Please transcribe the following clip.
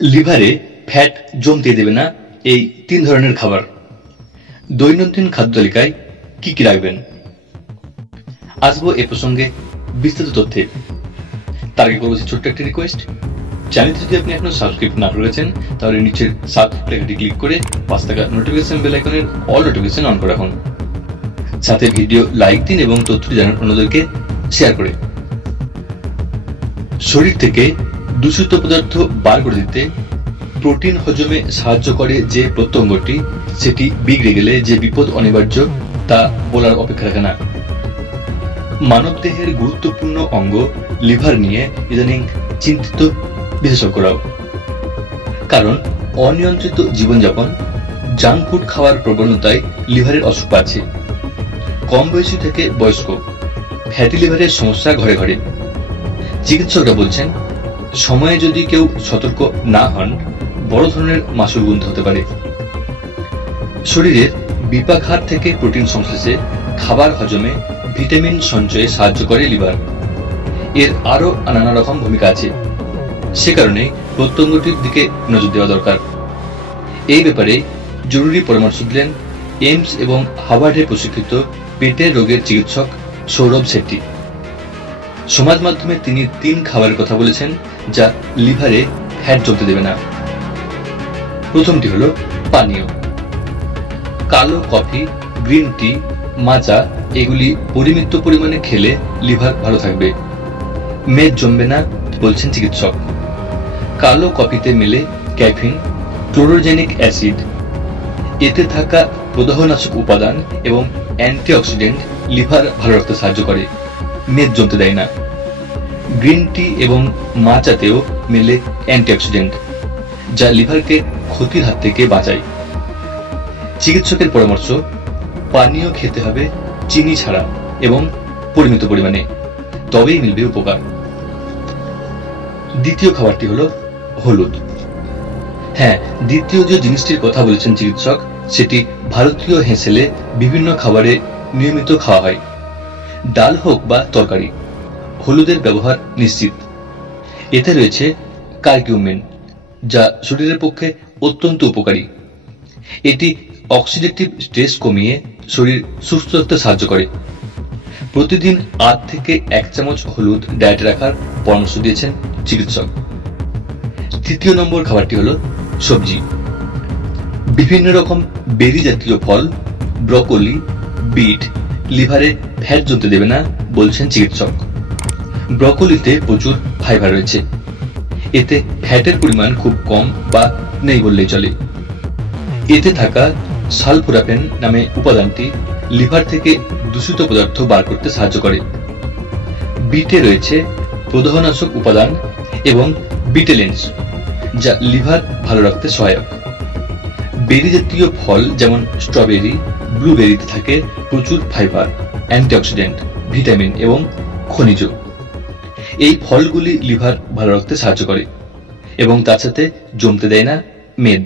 লিভারে ফ্যাট জমতে দেবে না এই 3 ধরনের খাবার। দৈনন্দিন খাদ্য তালিকায় কি কি রাখবেন, আসবো এ প্রসঙ্গে বিস্তারিত তথ্যে। তার আগে করবো ছোট্ট একটি রিকোয়েস্ট, চ্যানেলটি যদি আপনি এখনো সাবস্ক্রাইব না করেছেন তাহলে নিচের সাবস্ক্রাইব লেখাটি ক্লিক করে পাশে থাকা নোটিফিকেশন বেল আইকনের অল নোটিফিকেশন অন করে রাখুন। সাথে ভিডিও লাইক দিন এবং তথ্যটি জানান অন্যদেরকে শেয়ার করে। শরীর থেকে দূষিত পদার্থ বার করে দিতে প্রোটিন হজমে সাহায্য করে যে প্রত্যঙ্গটি, সেটি বিগড়ে গেলে যে বিপদ অনিবার্য তা বলার অপেক্ষা রাখে না। মানবদেহের গুরুত্বপূর্ণ অঙ্গ লিভার নিয়ে ইদানিং চিন্তিত বিশেষজ্ঞরাও। কারণ অনিয়ন্ত্রিত জীবনযাপন, জাঙ্ক ফুড খাওয়ার প্রবণতায় লিভারের অসুখ বাড়ছে। কম বয়সী থেকে বয়স্ক ফ্যাটি লিভারের সমস্যা ঘরে ঘরে। চিকিৎসকরা বলছেন, সময়ে যদি কেউ সতর্ক না হন বড় ধরনের মাসুল গুনতে হতে পারে। শরীরের বিপাক হার থেকে প্রোটিন সংশ্লেষে, খাবার হজমে, ভিটামিন সঞ্চয়ে সাহায্য করে লিভার। এর আরো নানা রকম ভূমিকা আছে, সে কারণে প্রত্যঙ্গটির দিকে নজর দেওয়া দরকার। এই ব্যাপারে জরুরি পরামর্শ দিলেন এইমস এবং হার্ভার্ডে প্রশিক্ষিত পেটের রোগের চিকিৎসক সৌরভ শেট্টি। সমাজ মাধ্যমে তিনি 3 খাবারের কথা বলেছেন যা লিভারে ফ্যাট জমতে দেবে না। প্রথমটি হলো পানীয়। কালো কফি, গ্রিন টি, মাচা এগুলি পরিমিত পরিমাণে খেলে লিভার ভালো থাকবে, মেদ জমবে না বলছেন চিকিৎসক। কালো কফিতে মেলে ক্যাফিন, ক্লোরোজেনিক অ্যাসিড, এতে থাকা প্রদাহনাশক উপাদান এবং অ্যান্টিঅক্সিডেন্ট লিভার ভালো রাখতে সাহায্য করে, মেদ জমতে দেয় না। গ্রিন টি এবং মাচাতেও মেলে অ্যান্টিঅক্সিডেন্ট, যা লিভারকে ক্ষতির হাত থেকে বাঁচায়। চিকিৎসকের পরামর্শ, পানীয় খেতে হবে চিনি ছাড়া এবং পরিমিত পরিমাণে, তবেই মিলবে উপকার। দ্বিতীয় খাবারটি হলো হলুদ। হ্যাঁ, দ্বিতীয় যে জিনিসটির কথা বলেছেন চিকিৎসক, সেটি ভারতীয় হেঁসেলে বিভিন্ন খাবারে নিয়মিত খাওয়া হয়। ডাল হোক বা তরকারি, হলুদের ব্যবহার নিশ্চিত। এতে রয়েছে কার্কিউমিন, যা শরীরের পক্ষে অত্যন্ত উপকারী। এটি অক্সিডেটিভ স্ট্রেস কমিয়ে শরীর সুস্থ রাখতে সাহায্য করে। প্রতিদিন 8 থেকে 1 চামচ হলুদ ডায়েটে রাখার পরামর্শ দিয়েছেন চিকিৎসক। তৃতীয় নম্বর খাবারটি হলো সবজি। বিভিন্ন রকম বেরি জাতীয় ফল, ব্রকোলি, বিট লিভারে ফ্যাট জমতে দেবে না বলছেন চিকিৎসক। ব্রকোলিতে প্রচুর ফাইবার রয়েছে, এতে ফ্যাটের পরিমাণ খুব কম বা নেই বললেই চলে। এতে থাকা সালফোরাফেন নামে উপাদানটি লিভার থেকে দূষিত পদার্থ বার করতে সাহায্য করে। বিটে রয়েছে প্রদাহনাশক উপাদান এবং বিটেলেন্স, যা লিভার ভালো রাখতে সহায়ক। বেরি জাতীয় ফল যেমন স্ট্রবেরি, ব্লুবেরিতে থাকে প্রচুর ফাইবার, অ্যান্টিঅক্সিডেন্ট, ভিটামিন এবং খনিজ। এই ফলগুলি লিভার ভালো রাখতে সাহায্য করে এবং তার সাথে জমতে দেয় না মেদ।